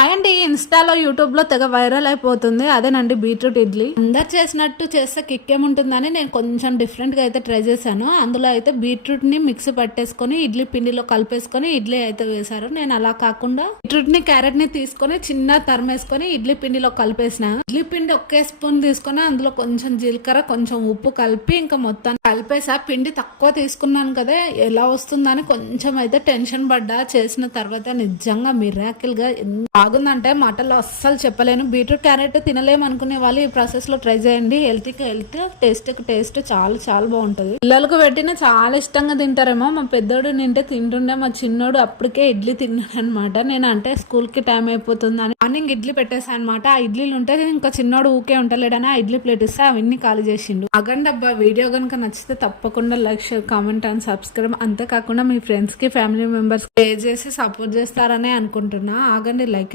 And ఇన్స్టాలో YouTube లో తెగ వైరల్ అయిపోతుంది అదేనండి బీట్రూట్ ఇడ్లీ. అందరు చేసినట్టు చేస్తే కిక్ ఏముంటుందని నేను కొంచెం డిఫరెంట్ గా అయితే ట్రై చేశాను. అందులో అయితే బీట్రూట్ ని మిక్సీ పట్టేసుకొని ఇడ్లీ పిండిలో కలిపేసుకొని ఇడ్లీ అయితే వేశారు. నేను అలా కాకుండా బీట్రూట్ ని క్యారెట్ ని తీసుకొని చిన్న తరిమేసుకొని ఇడ్లీ పిండిలో కలిపేసిన. ఇడ్లీ పిండి ఒకే స్పూన్ తీసుకొని అందులో కొంచెం జీలకర్ర కొంచెం ఉప్పు కలిపి ఇంకా మొత్తాన్ని కలిపేసా. పిండి తక్కువ తీసుకున్నాను కదా ఎలా వస్తుందని కొంచెం అయితే టెన్షన్ పడ్డా. చేసిన తర్వాత నిజంగా మిరాకిల్ గా బాగుందంటే మాటల్లో అస్సలు చెప్పలేను. బీట్రూట్ క్యారెట్ తినలేము అనుకునే వాళ్ళు ఈ ప్రాసెస్ లో ట్రై చేయండి. హెల్తీకి హెల్త్, టేస్ట్ కి టేస్ట్ చాలా చాలా బాగుంటది. పిల్లలకు పెట్టిన చాలా ఇష్టంగా తింటారేమో. మా పెద్దోడు నింటే తింటుండే, మా చిన్నోడు అప్పటికే ఇడ్లీ తిన్నాడు అనమాట. నేను అంటే స్కూల్ కి టైం అయిపోతుంది అని మార్నింగ్ ఇడ్లీ పెట్టేసా అనమాట. ఆ ఇడ్లీలు ఉంటే ఇంకా చిన్నోడు ఊకే ఉంటలేడని ఆ ఇడ్లీ ప్లేట్ ఇస్తే అవన్నీ ఖాళీ చేసిండు. అగండి అబ్బా, వీడియో కనుక నచ్చితే తప్పకుండా like, share, comment and subscribe. అంతేకాకుండా మీ ఫ్రెండ్స్ కి ఫ్యామిలీ మెంబర్స్ పే చేసి సపోర్ట్ చేస్తారనే అనుకుంటున్నా. ఆగండి, లైక్